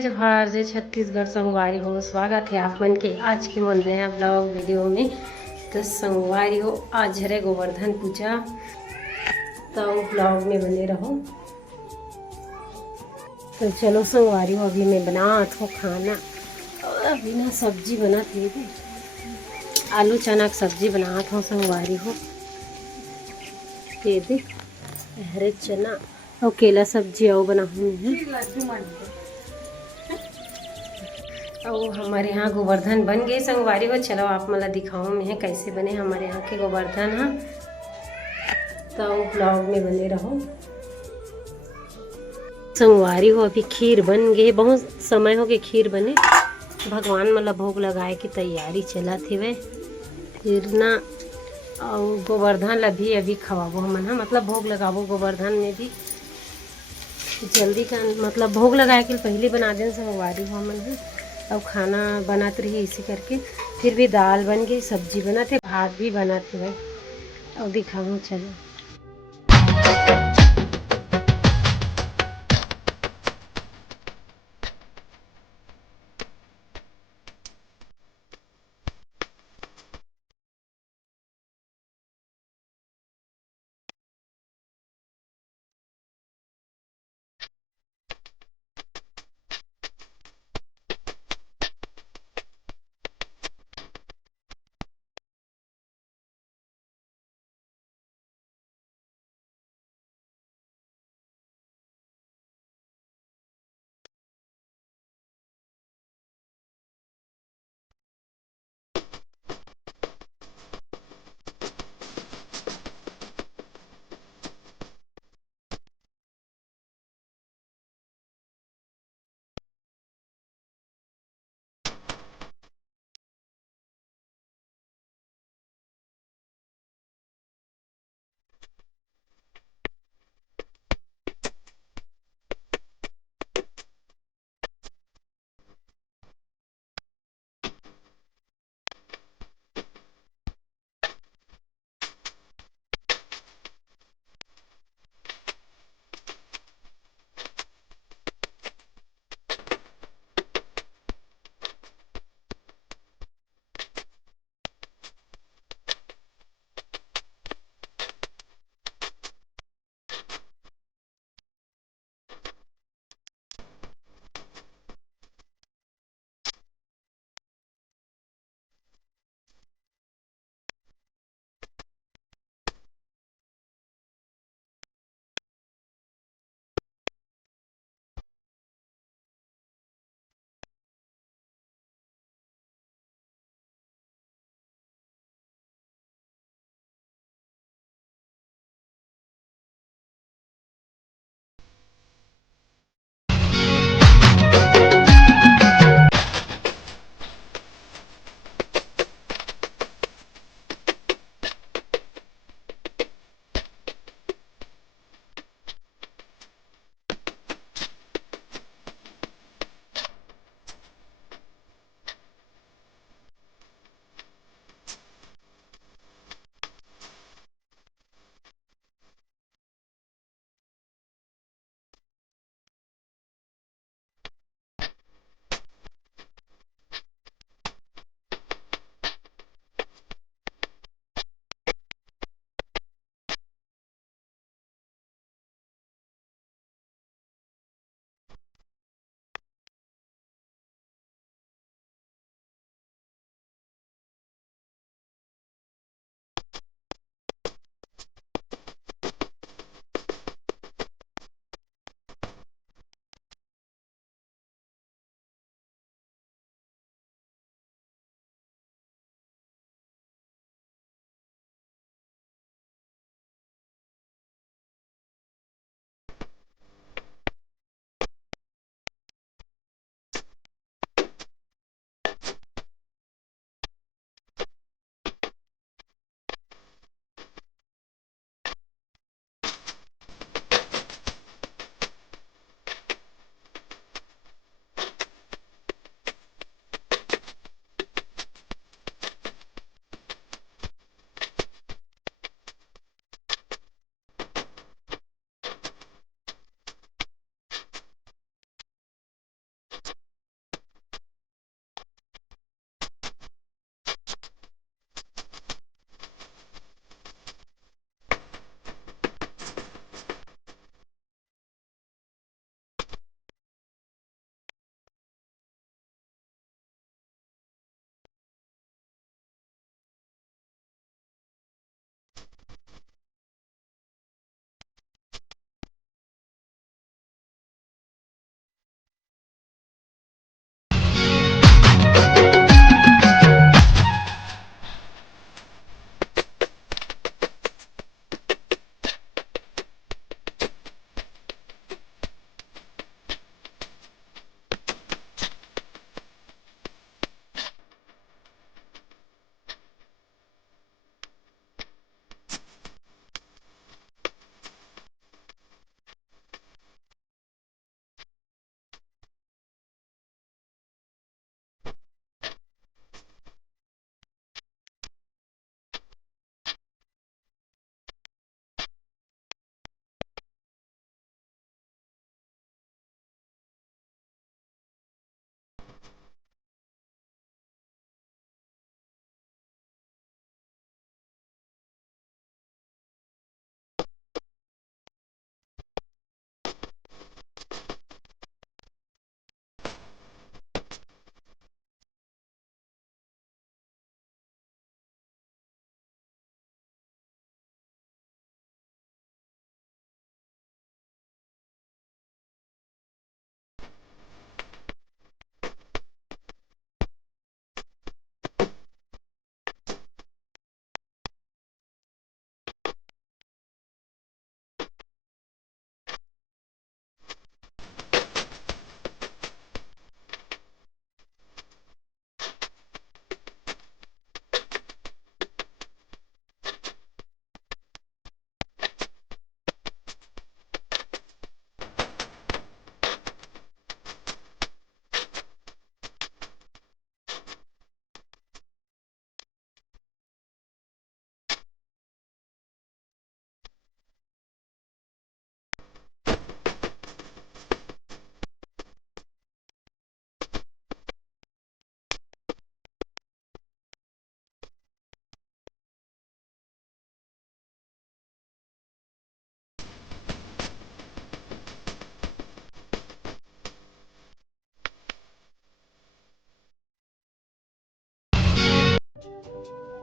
जोहार जय छत्तीसगढ़। संगवारी हो, स्वागत है आप मन के आज के मन रहे हैं ब्लॉग वीडियो में। तो संगवारी हो, आज है गोवर्धन पूजा, तो ब्लॉग में बने रहो। तो चलो संगवारी हो, अभी मैं बना थो खाना। और अभी ना सब्जी बना थी, आलू चना की सब्जी बना था संगवारी हो। ये देख हरे चना और केला सब्जी और बना और हमारे यहाँ गोवर्धन बन गए संगवारी हो। चलो आप मला दिखाओ मैं कैसे बने हमारे यहाँ के गोवर्धन। हाँ, तो ब्लॉग में बने रहो। संगवारी हो, अभी खीर बन गई, बहुत समय हो गए खीर बने। भगवान मतलब भोग लगाए की तैयारी चला थी वे। फिर ना और गोवर्धन ला भी अभी खवाबो हमन। हाँ, मतलब भोग लगाबो गोवर्धन में भी जल्दी का, मतलब भोग लगाए के पहले बना दें संगवारी हो हमन। है और खाना बनाते रही इसी करके। फिर भी दाल बन गई, सब्जी बना थे, भात भी बना थे भाई। और दिखाऊँ चलो।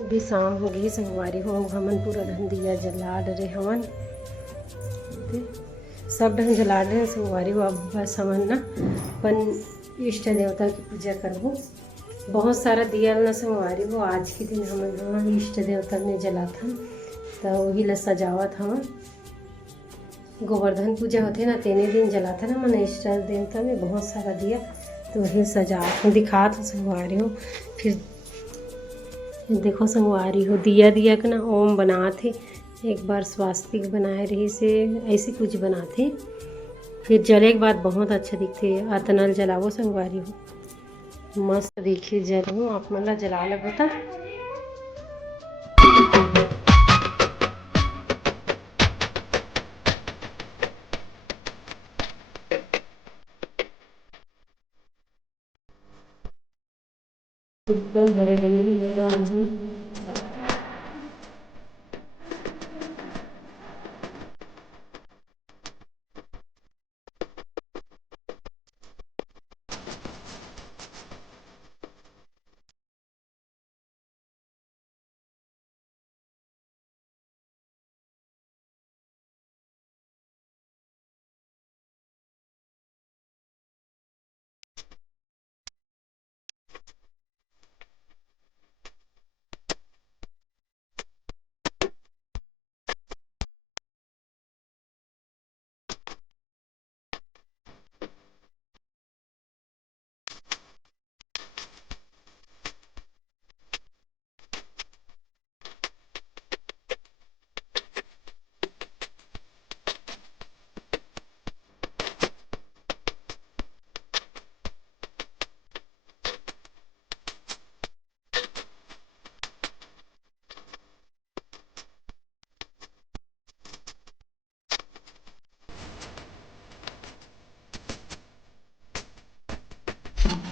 अभी शाम हो गई संगवारी हो हमन पूरा ढन दिया जला डरे हवन, सब ढंग जला रहे संगवारी हो। अब बस हमन ना अपन इष्ट देवता की पूजा करबो। बहुत सारा दिया ना संगवारी हो, आज के दिन हमन इष्ट देवता ने जलात हम, तो वही ला सजावत हम। गोवर्धन पूजा होते ना तेने दिन जलाता ना मन इष्ट देवता में बहुत सारा दिया, तो वही सजावत हूँ दिखात हूँ संगवारी हो। फिर देखो संगवारी हो दिया दिया का ना ओम बनाते, एक बार स्वास्तिक बनाए रही से ऐसे कुछ बनाते, फिर जले के बाद बहुत अच्छा दिखते। अतनल जलावो संगवारी हो, मस्त दिखे जरूर आप मन ला जला लगो ता।